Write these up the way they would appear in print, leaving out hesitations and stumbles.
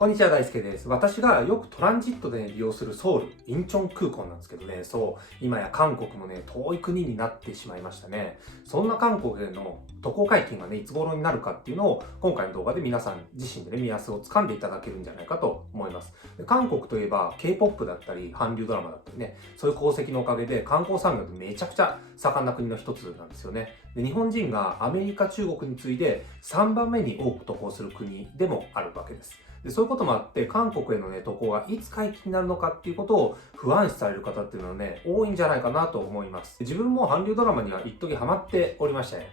こんにちは、大輔です。私がよくトランジットで、利用するソウル、インチョン空港なんですけどね、今や韓国もね、遠い国になってしまいましたね。そんな韓国への渡航解禁がね、いつ頃になるかっていうのを、今回の動画で皆さん自身でね、目安をつかんでいただけるんじゃないかと思います。で韓国といえば、K-POP だったり、韓流ドラマだったりね、そういう功績のおかげで、観光産業でめちゃくちゃ盛んな国の一つなんですよね。で日本人がアメリカ、中国に次いで3番目に多く渡航する国でもあるわけです。でそういうこともあって、韓国へのね、渡航がいつ解禁になるのかっていうことを不安視される方っていうのはね、多いんじゃないかなと思います。自分も韓流ドラマには一時ハマっておりましたね。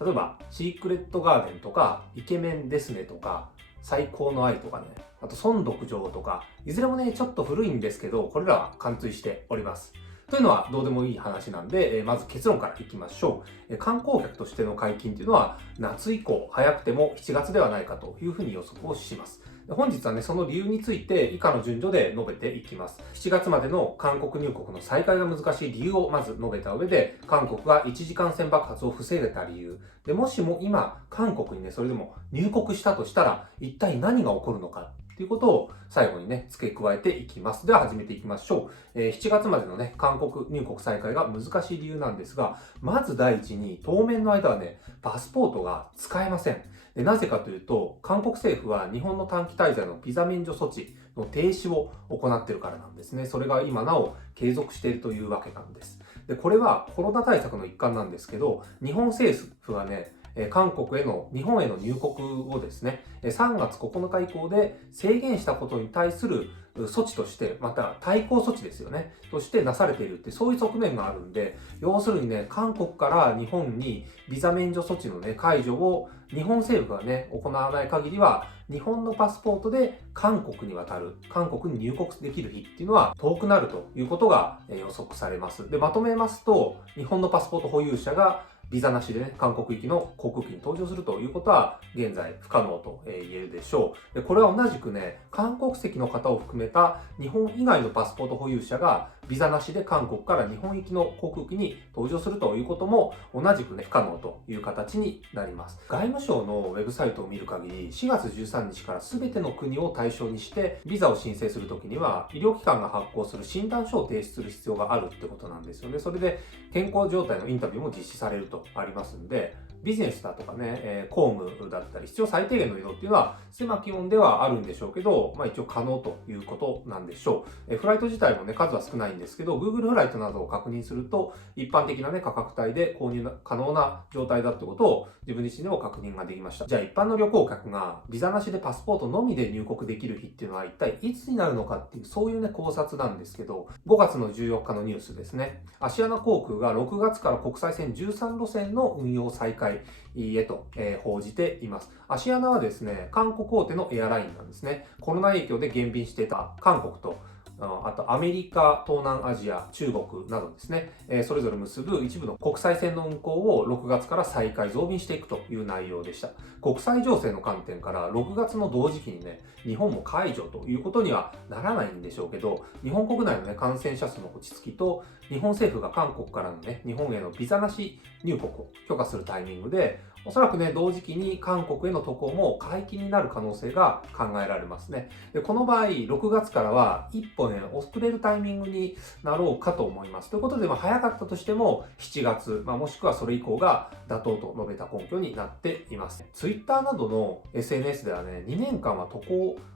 例えば、シークレットガーデンとか、イケメンですねとか、最高の愛とかね、あと、孫読城とか、いずれもね、ちょっと古いんですけど、これらは貫通しております。というのはどうでもいい話なんで、まず結論からいきましょう。観光客としての解禁というのは、夏以降、早くても7月ではないかというふうに予測をします。本日はね、その理由について以下の順序で述べていきます。7月までの韓国入国の再開が難しい理由をまず述べた上で、韓国が一次感染爆発を防げた理由、でもしも今、韓国にね、それでも入国したとしたら、一体何が起こるのかということを最後にね、付け加えていきます。では始めていきましょう。7月までのね、韓国入国再開が難しい理由なんですが、まず第一に、当面の間はね、パスポートが使えません。でなぜかというと、韓国政府は日本の短期滞在のビザ免除措置の停止を行っているからなんですね。それが今なお継続しているというわけなんです。で、これはコロナ対策の一環なんですけど、日本政府はね、日本への入国をですね、3月9日以降で制限したことに対する措置として、また対抗措置ですよね、としてなされているって、そういう側面があるんで、要するにね、韓国から日本にビザ免除措置のね、解除を日本政府がね、行わない限りは、日本のパスポートで韓国に渡る、韓国に入国できる日っていうのは遠くなるということが予測されます。で、まとめますと、日本のパスポート保有者がビザなしでね、韓国行きの航空機に搭乗するということは現在不可能と言えるでしょう。で、これは同じくね、韓国籍の方を含めた日本以外のパスポート保有者がビザなしで韓国から日本行きの航空機に搭乗するということも同じくね、不可能という形になります。外務省のウェブサイトを見る限り、4月13日から全ての国を対象にしてビザを申請するときには、医療機関が発行する診断書を提出する必要があるってことなんですよね。それで健康状態のインタビューも実施されるとありますんで、ビジネスだとかね、公務だったり必要最低限の移動っていうのは狭き門ではあるんでしょうけど、一応可能ということなんでしょう。フライト自体もね、数は少ないんですけど、Google フライトなどを確認すると、一般的なね、価格帯で購入可能な状態だってことを自分自身でも確認ができました。じゃあ一般の旅行客がビザなしでパスポートのみで入国できる日っていうのは一体いつになるのかっていう、そういうね、考察なんですけど、5月の14日のニュースですね。アシアナ航空が6月から国際線13路線の運用再開へと報じています。アシアナはですね、韓国大手のエアラインなんですね。コロナ影響で減便していた韓国と、あとアメリカ、東南アジア、中国などですね、それぞれ結ぶ一部の国際線の運航を6月から再開増便していくという内容でした。国際情勢の観点から6月の同時期にね、日本も解除ということにはならないんでしょうけど、日本国内のね、感染者数の落ち着きと、日本政府が韓国からのね、日本へのビザなし入国を許可するタイミングで、おそらくね、同時期に韓国への渡航も解禁になる可能性が考えられますね。で、この場合、6月からは一歩ね、遅れるタイミングになろうかと思います。ということで、早かったとしても、7月、もしくはそれ以降が妥当と述べた根拠になっています。Twitter などの SNS ではね、2年間は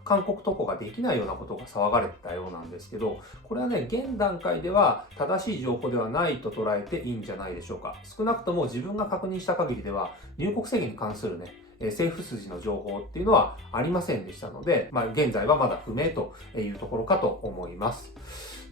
韓国渡航ができないようなことが騒がれてたようなんですけど、これはね、現段階では正しい情報ではないと捉えていいんじゃないでしょうか。少なくとも自分が確認した限りでは、入国制限に関するね、政府筋の情報っていうのはありませんでしたので、現在はまだ不明というところかと思います。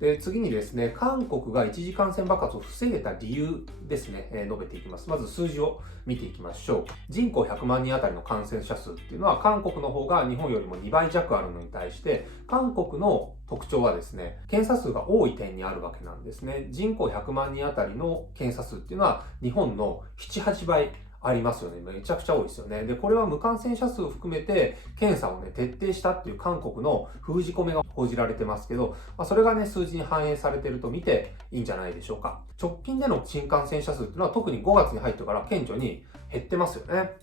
で、次にですね、韓国が一次感染爆発を防げた理由ですね、述べていきます。まず数字を見ていきましょう。人口100万人あたりの感染者数っていうのは、韓国の方が日本よりも2倍弱あるのに対して、韓国の特徴はですね、検査数が多い点にあるわけなんですね。人口100万人あたりの検査数っていうのは、日本の7、8倍ありますよね。めちゃくちゃ多いですよね。で、これは無感染者数を含めて検査をね、徹底したっていう韓国の封じ込めが報じられてますけど、それがね、数字に反映されていると見ていいんじゃないでしょうか。直近での新感染者数っていうのは特に5月に入ってから顕著に減ってますよね。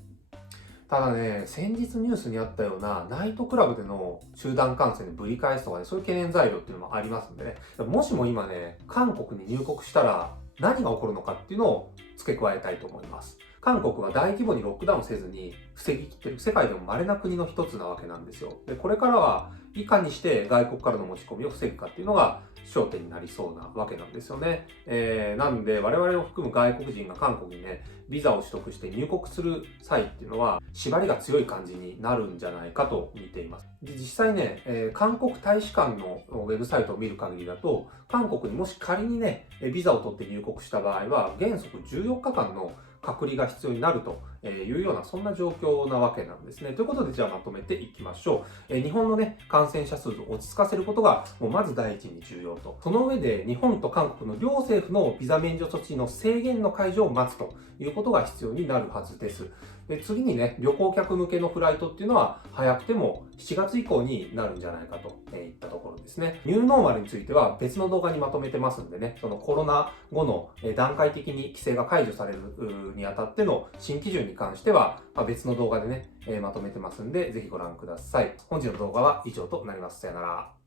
ただね、先日ニュースにあったようなナイトクラブでの集団感染でぶり返すとかね、そういう懸念材料っていうのもありますんでね、もしも今ね、韓国に入国したら何が起こるのかっていうのを付け加えたいと思います。韓国は大規模にロックダウンせずに防ぎきってる世界でも稀な国の一つなわけなんですよ。で、これからはいかにして外国からの持ち込みを防ぐかっていうのが焦点になりそうなわけなんですよね。なんで我々を含む外国人が韓国にね、ビザを取得して入国する際っていうのは縛りが強い感じになるんじゃないかと見ています。で、実際ね、韓国大使館のウェブサイトを見る限りだと、韓国にもし仮にね、ビザを取って入国した場合は原則14日間の隔離が必要になるというようなそんな状況なわけなんですね。ということでじゃあまとめていきましょう。日本のね、感染者数を落ち着かせることがもうまず第一に重要と。その上で日本と韓国の両政府のビザ免除措置の制限の解除を待つということが必要になるはずです。で、次にね、旅行客向けのフライトっていうのは早くても7月以降になるんじゃないかといったところですね。ニューノーマルについては別の動画にまとめてますんでね、そのコロナ後の段階的に規制が解除されるにあたっての新基準に関しては別の動画でね、まとめてますんで、ぜひご覧ください。本日の動画は以上となります。さよなら。